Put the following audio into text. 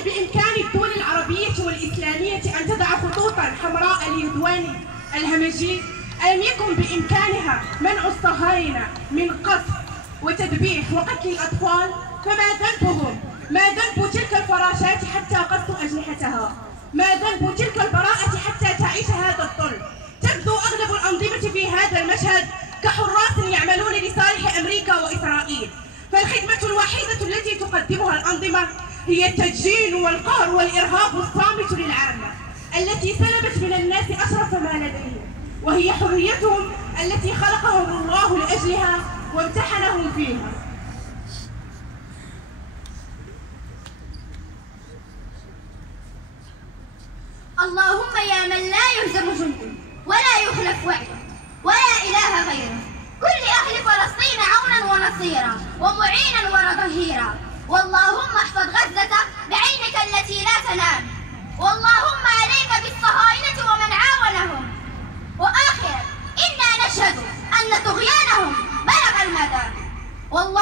يكن بإمكان الدول العربية والإسلامية أن تضع خطوطاً حمراء لرضوان الهمجي؟ ألم يكن بإمكانها منع الصهاينة من قتل وتذبيح وقتل الأطفال؟ فما ذنبهم؟ ما ذنب تلك الفراشات حتى قصوا أجنحتها؟ ما ذنب تلك البراءة حتى تعيش هذا الظلم؟ تبدو أغلب الأنظمة في هذا المشهد كحراس يعملون لصالح أمريكا وإسرائيل، فالخدمة الوحيدة التي تقدمها الأنظمة هي التدجين والقهر والإرهاب الصامت للعامة التي سلبت من الناس أشرف ما لديهم، وهي حريتهم التي خلقهم الله لأجلها وامتحنهم فيها. اللهم يا من لا يهزم جند ولا يخلف وعده ولا إله غيره، كل أهل فلسطين عونا ونصيرا ومعينا وظهيرا، واللهم احفظ غزة بعينك التي لا تنام، واللهم عليك بالصهاينة ومن عاونهم. وآخرا إنا نشهد أن طغيانهم بلغ المدى، والله